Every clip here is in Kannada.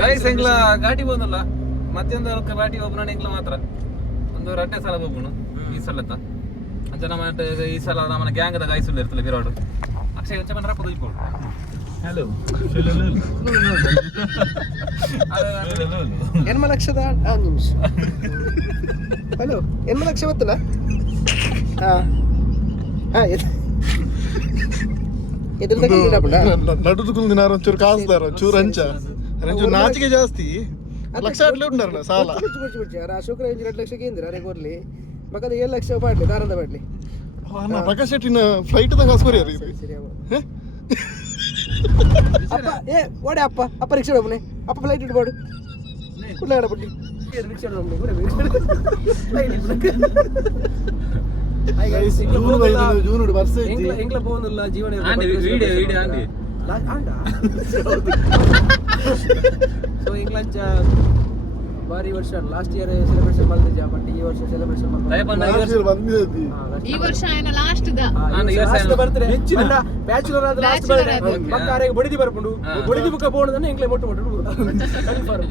ಗೈಸ್ ಎಂಗ್ಲ ಘಾಟಿ ಬಂದಲ್ಲ ಮತ್ತೊಂದು ಘಾಟಿ ಹೋಗೋಣ ಎಂಗ್ಲ ಮಾತ್ರ ಒಂದು ರಟ್ಟೆ ಸಲ ಹೋಗೋಣ ಈ ಸಲತ್ತ ಅಂತ ನಮ್ಮ ಈ ಸಲ ನಮ್ಮ ಗ್ಯಾಂಗದ ಗೈಸ್ ಇರ್ತಲ್ಲ ವಿರಾಡು ಅಕ್ಷಯ್ ಹೆಚ್ಚ ಬಂದ್ರೆ ಪದವಿಕೊಂಡು ಹಲೋ ಎನ್ಮ ಲಕ್ಷದ ನಿಮಿಷ ಹಲೋ ಎನ್ಮ ಲಕ್ಷ ಗೊತ್ತಲ್ಲ ನಡುದುకులు తినారు ಒಂಚೂರು ಕಾಸ್ದಾರ ಚೂರು ಅಂಚ ಒಂಚೂರು ನಾಚಿಕೆ ಜಾಸ್ತಿ ಲಕ್ಷ ಅಟ್ಲೇ ಉಂಟಾರಲ್ಲ ಸಾಲ ಶುಕ್ರ 2 ಲಕ್ಷಕ್ಕೆ ಇಂದಿರ ಅರೆ ಕೊರ್ಲಿ ಮಗದ 7 ಲಕ್ಷ ಬಾಡ್ಲಿ ದಾರಂದ ಬಾಡ್ಲಿ ಪ್ರಕಾಶ್ ಶೆಟ್ಟಿನ ಫ್ಲೈಟ್ ದ ಕಾಸು ಬರೀ ಅಪ್ಪ ಏ ಓಡೆ ಅಪ್ಪ ಅಪ್ಪ ರಿಕ್ಷಾ ಹೋಗ್ನೆ ಅಪ್ಪ ಫ್ಲೈಟ್ ಇಟ್ಬೋಡು ಕುಲ್ಲ ಆಡಬಿಟ್ಟು ರಿಕ್ಷಾ ಹೋಗ್ನೆ ಜೂನ್ ವರ್ಷ ಎಂಗ್ಲ ಪೋನಲ್ಲ ಜೀವನ ವಿಡಿಯೋ ಆಂಡಿ ಸೊ ಇಂಗ್ಲಂಚ ಬಾರಿ ವರ್ಷ ಲಾಸ್ಟ್ ಇಯರ್ ಸೆಲೆಬ್ರೇಷನ್ ಮಾಡಿದ್ದೆ ಬಟ್ ಈ ವರ್ಷ ಸೆಲೆಬ್ರೇಷನ್ ಈ ವರ್ಷ ಏನ ಲಾಸ್ಟ್ ದ ಬರ್ತಾರೆ ಹೆಚ್ಚಿನ ಬ್ಯಾಚುಲರ್ ಆದ ಲಾಸ್ಟ್ ಬರ್ತಾರೆ ಮಕ್ಕಾರೆ ಬಡಿದಿ ಬರ್ಕೊಂಡು ಬಡಿದಿ ಬುಕ್ಕ ಬೋಣದನ್ನ ಎಂಗ್ಲೆ ಮೊಟ್ಟು ಮೊಟ್ಟು ಕನ್ಫರ್ಮ್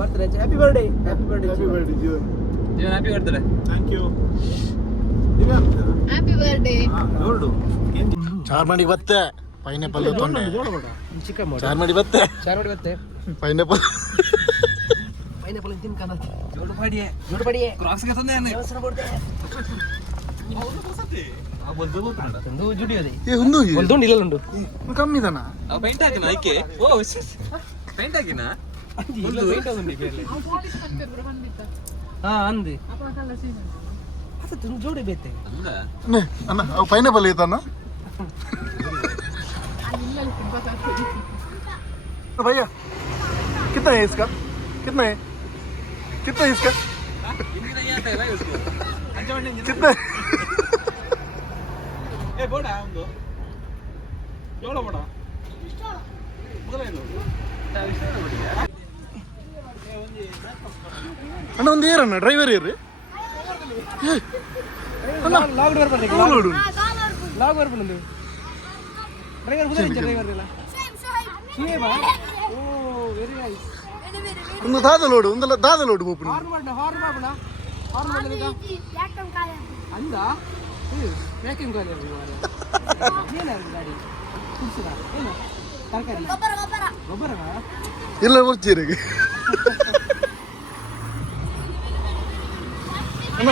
ಬರ್ತಾರೆ happy birthday Jeevan happy birthday thank you happy birthday Charmadi ಬತ್ತೆ ಪೈನಾಪಲ್ ತೊಂಡೆ ಚಾರ್ಮಡಿ ಬತ್ತೆ ಪೈನಾಪಲ್ ತಿನ್ಕನ ಜೋಡು ಪಡಿಯೇ ಕ್ರಾಸ್ ಗೆ ತಂದೆ ಒಂದು ಜುಡಿಯೋದೆ ಒಂದು ಇಲ್ಲುಂಡು ಕಮ್ಮಿ ದನ ಪೈಂಟ್ ಹಾಕಿನ ಐಕೆ ಓ ಪೈಂಟ್ ಹಾಕಿನ ಅಂದಿ ಜೋಡಿ ಬೇತೆ ಅಣ್ಣ ಅವು ಪೈನಾಪಲ್ ಐತಣ್ಣ भैया कितना है इसका कितना है कितना है इसका कितना ए बोड़ा ಒಂದು ಎವಳ बोड़ा ಅಣ್ಣ ಒಂದು ಏರಣ್ಣ ಡ್ರೈವರ್ ಏರ್ರಿ ಲಾಗ್ ಬರ್ಬಂದು ಡ್ರೈವರ್ ಡ್ರೈವರ್ ಇಲ್ಲ ವೆರಿ ನೈಸ್ ಒಂದು ದಾದಲೋಡು ಒಂದಲ್ಲ ದಾದಲೋಡು ಹೋಗ್ಬಿಡು ಹಾರ್ನ್ ಮಾಡ್ಬಿಡ ಹಾರ್ನ್ ಮಾಡಿದಾಗ ಅಂದ ವ್ಯಾಕ್ಯೂಮ್ ಕ್ಲೀನರ್ ಏನಾದ್ರು ಗಾಡಿ ಕುಡ್ಸಿದ ಏನು ತರಕಾರಿ ಗೊಬ್ಬರನಾ ಇಲ್ಲ ಬರ್ತೀರಿಗೆ ಅಣ್ಣ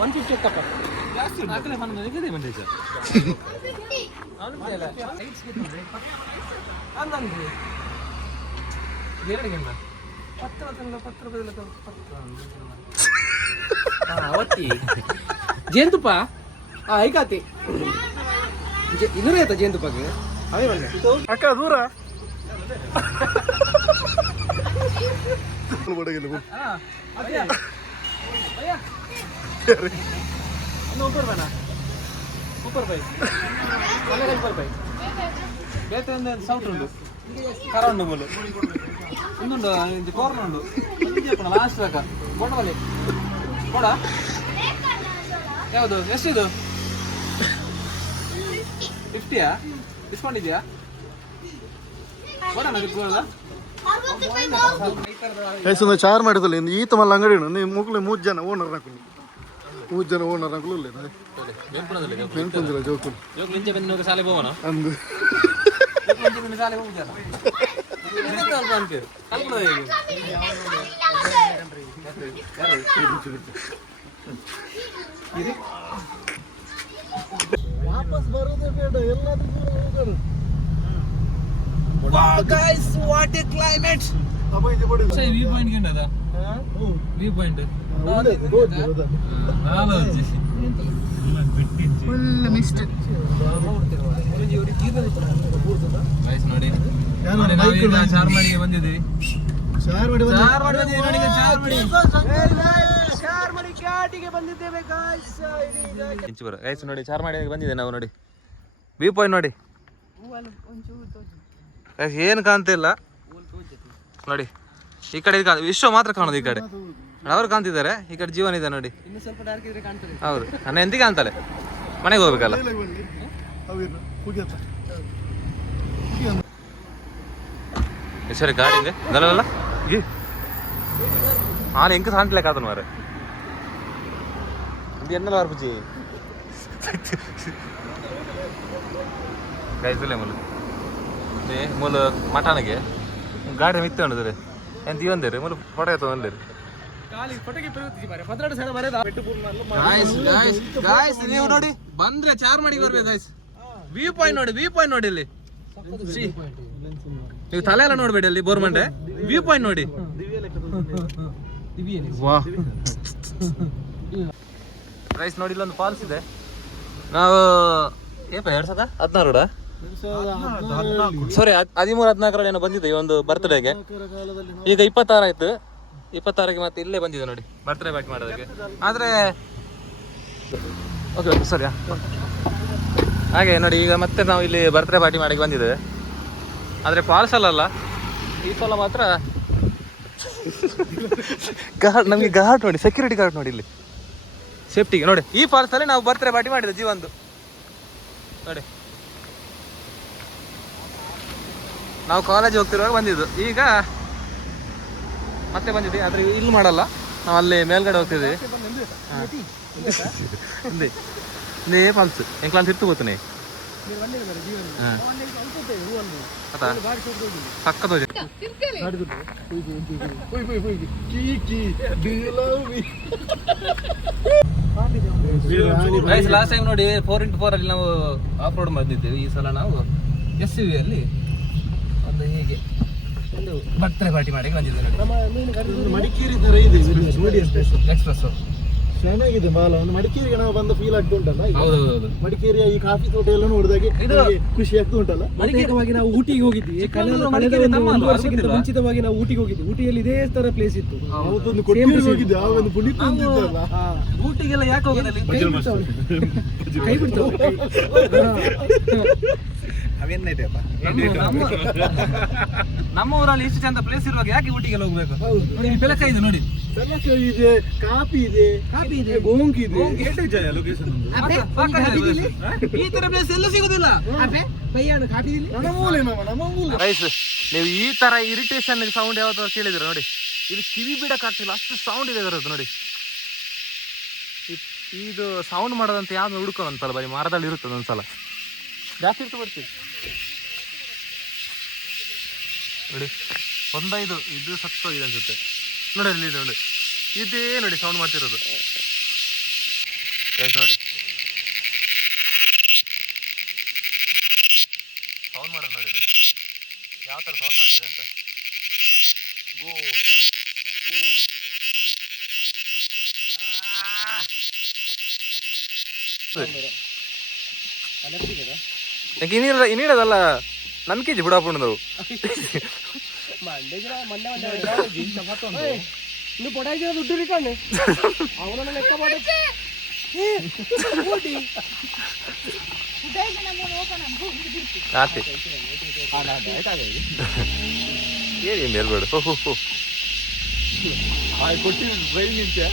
150 ತಪ್ಪ ಜಾಸ್ತಿ ಆಗಲೇ ಮನೆ ಬಂದಿದೆ ಅಂದಂಗೆ ಎರಡಿಗೆ ಜೇನುತುಪ್ಪ ಐಕಾತಿ ಇನ್ನೂರ ಆಯ್ತಾ ಜೇನುತುಪ್ಪಕ್ಕೆ ಅವೇ ಬಂದೆ ಅಕ್ಕ ದೂರ ಸೂಪರ್ ಬೈ ಬೇತೆ ಸೌಟ್ ಉಂಟು ಕರ ಉಂಡು ಮೂಲು ಇನ್ನುಂಡು ಇದು ಕೋರ್ನ ಉಂಡು ಲಾಸ್ಟ್ ಬೇಕಾ ಬೋಟಬಲ್ಲಿ ಬೋಡ ಯಾವುದು ಎಷ್ಟಿದು 50ಯಾ ಡಿಸ್ಕೌಂಟ್ ಇದೆಯಾ ಬೋಡಣ ಡಿಸ್ಕೌಂಟ್ ಕೈಸೊಂದು ಚಾರ್ ಮಾಡಿದಲ್ಲ ಈತ ಮಲ್ಲ ಅಂಗಡಿ ನೀವು ಮುಗ್ಲು 3 ಜನ ಓನರ್ ಹಾಕೊಂಡು 3 ಜನ ಓನರ್ ಹಾಕಲು ನೆನ್ಪುಂದಿಲ್ಲ ಜೋಕು ಮಿಂಚೆ ಬಂದು ಶಾಲೆ ಹೋಗೋಣ ಅಂದು ಶಾಲೆ ಹೋಗ್ತಾರ ವಾಪಸ್ ಬರೋದೇ ಬೇಡ ಎಲ್ಲಾದ್ರೂ ದೂರ ಹೋಗೋಣ Wow guys, what a climate! View point ಗೆಂಡದ view point full mist guys ನೋಡಿ ನಾವೀಗ ಚಾರ್ಮಾಡಿಗೆ ಬಂದಿದ್ದೀವಿ ಚಾರ್ಮಡಿ ಘಾಟಿಗೆ ಬಂದಿದ್ದೇವೆ guys. ಗೈಸ್ ನೋಡಿ ಚಾರ್ಮಾಡಿಗೆ ಬಂದಿದೆ ನಾವು ನೋಡಿ ವ್ಯೂ ಪಾಯಿಂಟ್ ನೋಡಿ ಏನು ಕಾಣ್ತಿಲ್ಲ ನೋಡಿ ಈ ಕಡೆ ವಿಶ್ವ ಮಾತ್ರ ಕಾಣೋದು ಈ ಕಡೆ. ಅವ್ರು ಕಾಣ್ತಿದ್ದಾರೆ, ಈ ಕಡೆ ಜೀವನ ಇದೆ ನೋಡಿ. ಇನ್ನು ಸ್ವಲ್ಪ ಡಾರ್ಕ್ ಇದ್ರೆ ಕಾಣ್ತದೆ. ಹೌದು, ನನ್ನ ಹೆಂಡತಿ ಕಾಣ್ತಾಳೆ. ಮನೆಗೆ ಹೋಗ್ಬೇಕಲ್ಲ. ಸರಿ ಗಾಡಿ ಇದೆ ಗಲ್ಲ ಆನೆ ಎಂಕ ಸಾಂಟ್ಲೆ ಕಾತನ ಮಾರೆ ಇದು ಎನ್ನಲ ವಾರ್ಪುಜಿ ಗೈಸಲೆ ಮೂಲ ಮಠಾನಿಗೆ ಗಾಡಿ ಮಿತ್ತ ಉಂಡಿದ್ರೆ ಎಂತ ಇವಂದಿರಿ ಮೂಲ ಫೋಟೋ ಎತ್ತ ಒಂದಿರಿ ನೀವು ನೋಡಿ ಬಂದ್ರೆ ಚಾರ್ ಮಾಡಿ ಬರ್ಬೇಕು ಗೈಸ್. ವ್ಯೂ ಪಾಯಿಂಟ್ ನೋಡಿ ಇಲ್ಲಿ. ನೀವು ತಲೆ ಎಲ್ಲ ನೋಡ್ಬೇಡಿ, ಅಲ್ಲಿ ಬೋರ್ಮಂಡೆ ವ್ಯೂ ಪಾಯಿಂಟ್ ನೋಡಿ. ಗೈಸ್ ನೋಡಿ, ಇಲ್ಲೊಂದು ಫಾಲ್ಸ್ ಇದೆ. ನಾವು 2016 ಸಾರಿ 13-14 ಏನೋ ಬಂದಿದೆ ಈ ಒಂದು ಬರ್ತ್ಡೇಗೆ. ಈಗ 26 ಆಯ್ತು. 26ಗೆ ಮತ್ತೆ ಇಲ್ಲೇ ಬಂದಿದೆ ನೋಡಿ ಬರ್ತ್ಡೇ ಪಾರ್ಟಿ ಮಾಡೋದಕ್ಕೆ. ಆದ್ರೆ ಓಕೆ ಸರಿ ಹಾಗೆ ನೋಡಿ, ಈಗ ಮತ್ತೆ ನಾವು ಇಲ್ಲಿ ಬರ್ತ್ಡೇ ಪಾರ್ಟಿ ಮಾಡಕ್ಕೆ ಬಂದಿದ್ದೇವೆ. ಆದರೆ ಫಾಲ್ಸ್ ಅಲ್ಲ, ಈ ಸಲ ಮಾತ್ರ ಗಾರ್ಡ್, ನಮಗೆ ಗಾರ್ಡ್ ನೋಡಿ, ಸೆಕ್ಯೂರಿಟಿ ಗಾರ್ಡ್ ನೋಡಿ ಇಲ್ಲಿ ಸೇಫ್ಟಿಗೆ ನೋಡಿ. ಈ ಫಾಲ್ಸ್ ಅಲ್ಲಿ ನಾವು ಬರ್ತ್ಡೇ ಪಾರ್ಟಿ ಮಾಡಿದ್ದೆ ಜೀವಂದು ನೋಡಿ. ನಾವು ಕಾಲೇಜ್ ಹೋಗ್ತಿರುವಾಗ ಬಂದಿದ್ದು, ಈಗ ಮತ್ತೆ ಬಂದಿದ್ವಿ. ಆದರೆ ಇಲ್ಲಿ ಮಾಡಲ್ಲ, ನಾವು ಅಲ್ಲಿ ಮೇಲ್ಗಡೆ ಹೋಗ್ತಿದ್ವಿ. ಇದೇ ಫಾಲ್ಸ್ ಎಂಕ್ಲಾನ್ ತಿರ್ತು ಗೊತ್ತನೇ ಸಕ್ಕತ್ ಲಾಸ್ಟ್ ಟೈಮ್ ನೋಡಿ 4x4 ಅಲ್ಲಿ ನಾವು ಆಫ್ ರೋಡ್ ಬಂದಿದ್ದೇವೆ. ಈ ಸಲ ನಾವು SUV ಅಲ್ಲಿ ಒಂದು ಹೀಗೆ ಒಂದು ಬರ್ತ್ಡೇ ಪಾರ್ಟಿ ಮಾಡಿ ಬಂದಿದ್ದೇವೆ. ಮಡಿಕೇರಿ ತರ ಇದೆ ಎಕ್ಸ್ಪ್ರೆಸ್ ಚೆನ್ನಾಗಿದೆ ಬಾಲ. ಒಂದು ಮಡಿಕೇರಿಗೆ ನಾವು ಬಂದ ಫೀಲ್ ಆಗ್ತಾ ಉಂಟಲ್ಲ. ಹೌದೌದು, ಮಡಿಕೇರಿಯ ಈ ಕಾಫಿ ತೋಟ ಎಲ್ಲ ನೋಡಿದಾಗೆ ಖುಷಿ ಆಗ್ತಾ ಉಂಟಲ್ಲ. ಪ್ರತ್ಯೇಕವಾಗಿ ನಾವು ಊಟಿಗೆ ಹೋಗಿದ್ವಿ. ವರ್ಷಕ್ಕಿಂತ ಮುಂಚಿತವಾಗಿ ನಾವು ಊಟಿಗೆ ಹೋಗಿದ್ವಿ. ಊಟಿಯಲ್ಲಿ ಇದೇ ತರ ಪ್ಲೇಸ್ ಇತ್ತು. ಅವತ್ತೊಂದು ಕೊಟ್ಟಿಗೆ ಹೋಗಿದ್ದೆ, ಆ ಒಂದು ಪುನೀತ್ ಅಂತಿತ್ತಲ್ಲ. ಊಟಿಗೆಲ್ಲ ಯಾಕೆ ಹೋಗೋದಲ್ಲಿ ಕೈ ಬಿಡ್ತಾವ. ನಮ್ಮ ಊರಲ್ಲಿ ಇಷ್ಟು ಚಂದ ಪ್ಲೇಸ್ ಇರುವಾಗ ಯಾಕೆ ಊಟಿಗೆಲ್ಲ ಹೋಗ್ಬೇಕು? ನೋಡಿ ಬೆಳಕ ಇದೆ ನೋಡಿ, ಇದೆ, ಕಾಫಿ ಇದೆ, ಗೋಂಗ್ ಇದೆ. ಈ ತರ ಪ್ಲೇಸ್ ಎಲ್ಲ ಸಿಗುದಿಲ್ಲ. ನೀವು ಈ ತರ ಇರಿಟೇಷನ್ ಸೌಂಡ್ ಯಾವತ್ತೂ ಕೇಳಿದ್ರೆ ನೋಡಿ, ಇದು ಕಿವಿ ಬಿಡಕ್ಕಾಗ್ತಿಲ್ಲ, ಅಷ್ಟು ಸೌಂಡ್ ಇದೆ ಅದರದ್ದು ನೋಡಿ. ಇದು ಸೌಂಡ್ ಮಾಡೋದಂತ ಯಾವ್ದು ಹುಡ್ಕೊಂಡು ಒಂದ್ಸಲ ಬರೀ ಮರದಲ್ಲಿ ಇರುತ್ತದೆ, ಒಂದ್ಸಲ ಜಾಸ್ತಿ ಇರ್ತು ಬರ್ತೀವಿ ನೋಡಿ. 1-5 ಇದು ಸತ್ತೋಗಿದೆ ಅನ್ಸುತ್ತೆ ನೋಡಿ, ಅಲ್ಲಿ ನೋಡಿ ಇದೇ ನೋಡಿ ಸೌಂಡ್ ಮಾಡ್ತಿರೋದು ನೋಡಿ. ಸೌಂಡ್ ಮಾಡೋದು ನೋಡಿ, ಇದು ಯಾವ ಥರ ಸೌಂಡ್ ಮಾಡ್ತಿದೆ ಅಂತ. ಇನ್ನಿಡದಲ್ಲ ನಂಬಿಕೆ ಇದ್ದಿ ಬಿಡಾಪುಂಡು ನಾವು ಇನ್ನು ಪೊಟಾಜಿ ದುಡ್ಡು ರಿಟರ್ನ್ ಅವನನ್ನ ಲೆಕ್ಕ ಮಾಡಿ ಏನ್ ಬೇರ್ಬೇಡ ಕೊಟ್ಟಿದ್ದು ಡ್ರೈವ್ ನಿಂಚೆ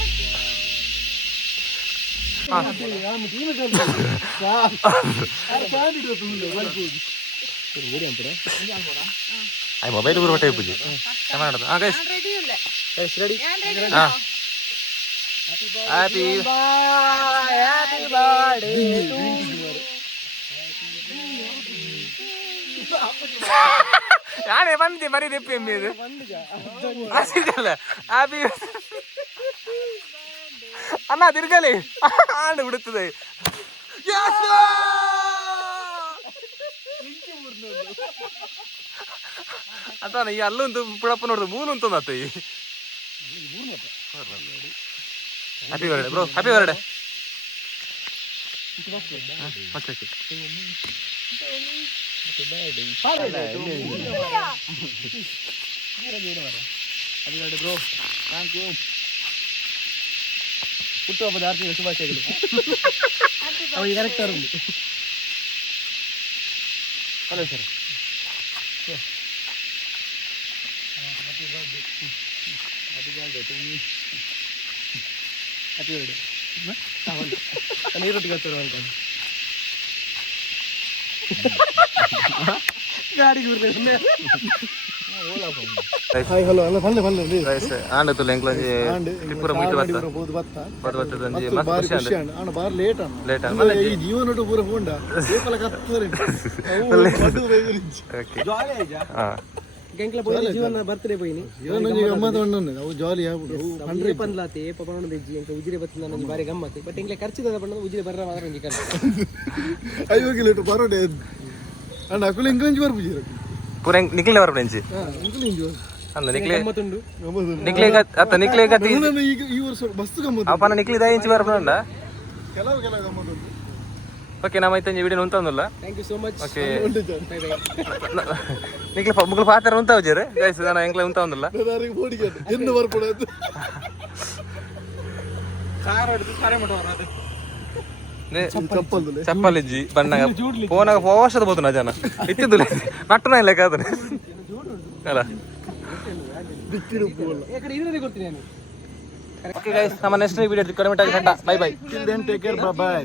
ಮೊಬೈಲ್ ಗುರು ಹೊಟ್ಟೆ ಪೂಜೆ ಯಾರೇ ಬಂದಿ ಬರೀ ದೆಪ್ಪಿ ಎಮ್ಮಿದು ಹ್ಯಾಪಿ ಅಣ್ಣ ತಿರ್ಗಲಿ ಆಂಡು ಬಿಡುತ್ತದೆ. ಅಂತ ಈ ಅಲ್ಲೊಂದು ಪುಳಪ್ಪ ನೋಡ್ದು ಮೂಲು ಅಂತಂದ ಅತ್ತ ಈ happy birthday bro, happy birthday. Bro thank you. ಹುಟ್ಟುಹಬ್ಬದ ಆರ್ಥಿಕ ಶುಭಾಶಯಗಳು. ಅವಾಗ ಕರೆಕ್ಟ್ ಉಂಟು ಅಲ್ಲ ಸರ್. ನೀರೊಟ್ಟಿಗೆ ಹತ್ತಿರ ಅನ್ಕೊಂಡು ಗಾಡಿಗೆ ಹಾಯ್ ಹಲೋ ಅಲ್ಲ ಬಲ್ಲೆ ಬಲ್ಲೆ ಆಂಡ ತುಲೆ ಎಂಕ್ಲಂಜಿ ಟಿಪ್ಪುರ ಮುಟ್ಟಿ ಬತ್ತ ಬೋದು ಬತ್ತ ಬತ್ತ ಒಂಜಿ ಮಸ್ತ್ ಬಾರಿ ಖುಷಿ ಖುಷಿ ಅಣ್ಣ ಬಾರಿ ಲೇಟ್ ಅಣ್ಣ ಲೇಟ್ ಈ ಜೀವನ ಪೂರ ಹೋಂಡ ಏಪಲ ಕತ್ತರೆ ಓಕೆ ಜಾಲಿ ಆಯ್ತಾ ಹಾ ಗಂಕ್ಲ పోయి జీవన బర్త్డే పోయిని ಜೀವನ ಗಮ್ಮತ್ ಅಣ್ಣ ಅವು ಜಾಲಿ ಆಗ್ಬಿಡು ಅಂದ್ರೆ ಪನ್ಲಾತೆ ಏಪ ಪಣದ ಬೆಜ್ಜಿ ಎಂಕ ಉಜಿರೆ ಬತ್ತಿನ ನನಗೆ ಬಾರಿ ಗಮ್ಮತ್ ಬಟ್ ಎಂಕ್ಲೆ ಖರ್ಚಿದ ಪಣದ ಉಜಿರೆ ಬರ್ರ ಮಾತ್ರ ಒಂಜಿ ಕರ್ಚು 5 ಕಿಲೋಮೀಟರ್ ಪರೋಡೆ ಅಣ್ಣ ಅಕುಲು ಇಂಗ್ಲಿಷ್ ಬರ್ಬಿಜಿರ ಪೂರ ನಿಕ್ಲೆ ಬರ ಫ್ರೆಂಚ್ ಇಂಗ್ಲಿಷ್ ಅಂದ ನಿಕ್ಲೆ ಗಮ್ಮತ್ತುಂಡು ನಿಕ್ಲೆ ಅತ್ತ ನಿಕ್ಲೆ ಗತಿ ಈಗ ಈ ವರ್ಷ ಬಸ್ ಗಮ್ಮತ್ ಅಪ್ಪನ ನಿಕ್ಲೆ ದ ಇಂಚ್ ಬರಬಂಡ ಕೆಲವು ಗಮ್ಮತ್ ಉಂಟು ಓಕೆ ನಮ್ಮ ಐತೆ ವಿಡಿಯೋ ಉಂತಂದಿಲ್ಲ thank you so much okay bye bye ನಿಕ್ಲೆ ಮುಗ್ಲು ಪಾತ್ರ ಉಂತ ಉಜೇರೆ ಗೈಸ್ ನಾನು ಎಂಕ್ಲೆ ಉಂತಂದಿಲ್ಲ ನನಗೆ ಬೋಡಿಗೆ ಎಂದು ಬರ್ಪಡೋದು ಕಾರ್ ಹೊಡೆದು ಕರೆ ಮಾಡೋರು ಅದು ಚಪ್ಪಲ್ದು ಚಪ್ಪಲ್ ಇಜ್ಜಿ ಬಣ್ಣಗ ಫೋನಾಗ ಪೋಷದ ಬೋತು ಜನ ಇತ್ತಿದ್ದುಲೆ ನಟ್ಟನ ಇಲ್ಲ ಕಾದನೆ ಅಲ್ಲ ಬಿಕ್ಕಿರು ಪೋಲ ಏಕಡೆ ಇದನ್ನೇ ಕೊಡ್ತೀನಿ ನಾನು ಓಕೆ ಗೈಸ್ ನಮ್ಮ ನೆಕ್ಸ್ಟ್ ವಿಡಿಯೋ ಕಡಿಮೆ bye bye till then take care bye by